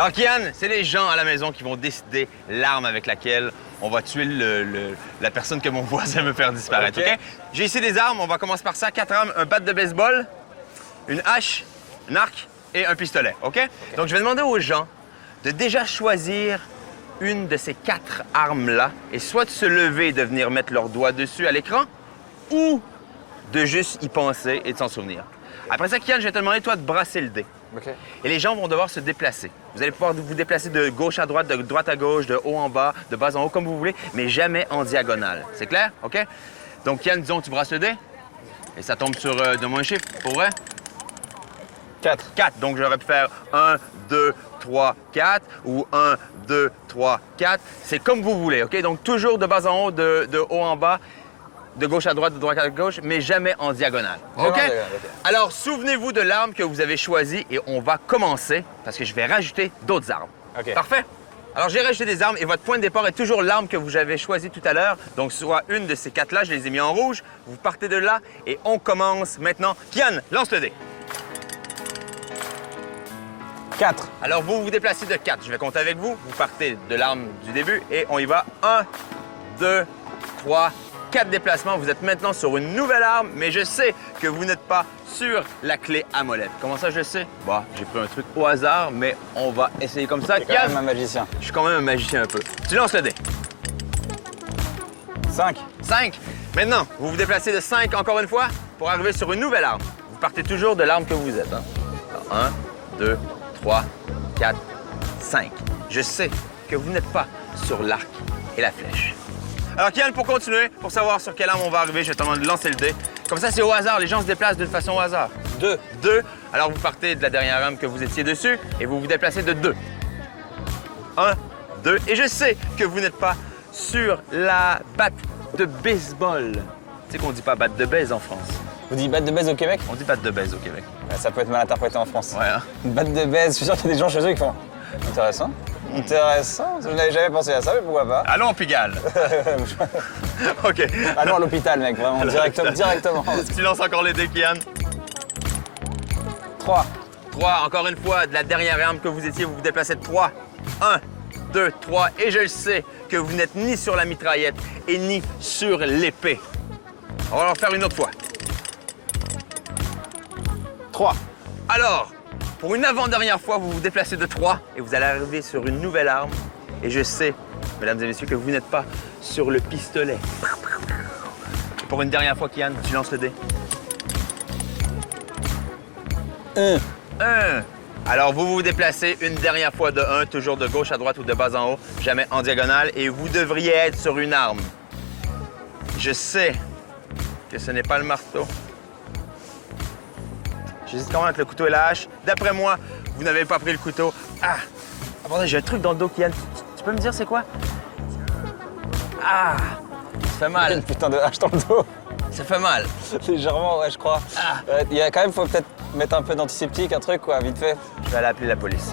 Alors, Kian, c'est les gens à la maison qui vont décider l'arme avec laquelle on va tuer la personne que mon voisin veut faire disparaître, OK? J'ai ici des armes, on va commencer par ça. 4 armes, un bat de baseball, une hache, un arc et un pistolet, OK? Donc, je vais demander aux gens de déjà choisir une de ces 4 armes-là et soit de se lever et de venir mettre leurs doigts dessus à l'écran ou de juste y penser et de s'en souvenir. Après ça, Kian, je vais te demander, toi, de brasser le dé. OK. Et les gens vont devoir se déplacer. Vous allez pouvoir vous déplacer de gauche à droite, de droite à gauche, de haut en bas, de bas en haut, comme vous voulez, mais jamais en diagonale. C'est clair? OK? Donc, Kian, disons, tu brasses le dé et ça tombe sur de moins un chiffre, pour vrai? 4. 4. Donc, j'aurais pu faire 1, 2, 3, 4 ou 1, 2, 3, 4. C'est comme vous voulez, OK? Donc, toujours de bas en haut, de haut en bas, de gauche à droite, de droite à gauche, mais jamais en diagonale. OK? Alors, souvenez-vous de l'arme que vous avez choisie et on va commencer parce que je vais rajouter d'autres armes. OK. Parfait? Alors, j'ai rajouté des armes et votre point de départ est toujours l'arme que vous avez choisie tout à l'heure. Donc, soit une de ces 4-là, je les ai mis en rouge. Vous partez de là et on commence maintenant. Kian, lance le dé. 4. Alors, vous vous déplacez de 4. Je vais compter avec vous. Vous partez de l'arme du début et on y va. 1, 2, 3, 4 déplacements. Vous êtes maintenant sur une nouvelle arme, mais je sais que vous n'êtes pas sur la clé à molette. Comment ça, je sais? Bah, j'ai pris un truc au hasard, mais on va essayer comme ça. Je suis quand même un magicien. Je suis quand même un magicien un peu. Tu lances le dé. 5. 5. Maintenant, vous vous déplacez de 5 encore une fois pour arriver sur une nouvelle arme. Vous partez toujours de l'arme que vous êtes. Hein? Alors, 1, 2, 3, 4, 5. Je sais que vous n'êtes pas sur l'arc et la flèche. Alors, Kian, pour continuer, pour savoir sur quelle arme on va arriver, je vais te demander de lancer le dé. Comme ça, c'est au hasard. Les gens se déplacent d'une façon au hasard. 2. 2. Alors, vous partez de la dernière arme que vous étiez dessus et vous vous déplacez de 2. 1, 2. Et je sais que vous n'êtes pas sur la batte de baseball. Tu sais qu'on dit pas batte de baise en France. Vous dites batte de baise au Québec? On dit batte de baise au Québec. Ça peut être mal interprété en France. Ouais, hein? Une batte de baise, je suis sûr qu'il y a des gens chez eux qui font. Intéressant. Intéressant. Je n'avais jamais pensé à ça, mais pourquoi pas? Allons, Pigalle. OK. Allons à l'hôpital, mec, vraiment, directement. Tu lances encore les dés, Kian. 3. 3. Encore une fois, de la dernière arme que vous étiez, vous vous déplacez de 3. 1, 2, 3. Et je le sais que vous n'êtes ni sur la mitraillette et ni sur l'épée. On va en faire une autre fois. 3. Alors, pour une avant-dernière fois, vous vous déplacez de 3 et vous allez arriver sur une nouvelle arme. Et je sais, mesdames et messieurs, que vous n'êtes pas sur le pistolet. Et pour une dernière fois, Kian, tu lances le dé. 1. 1. Alors, vous vous déplacez une dernière fois de 1, toujours de gauche à droite ou de bas en haut, jamais en diagonale, et vous devriez être sur une arme. Je sais que ce n'est pas le marteau. J'hésite quand même avec le couteau et la hache. D'après moi, vous n'avez pas pris le couteau. Ah! Attendez, j'ai un truc dans le dos, Kian. Tu peux me dire c'est quoi? Ah! Ça fait mal. Une putain de hache dans le dos. Ça fait mal. Légèrement, ouais, je crois. Ah. Il y a quand même, faut peut-être mettre un peu d'antiseptique, un truc, quoi, vite fait. Je vais aller appeler la police.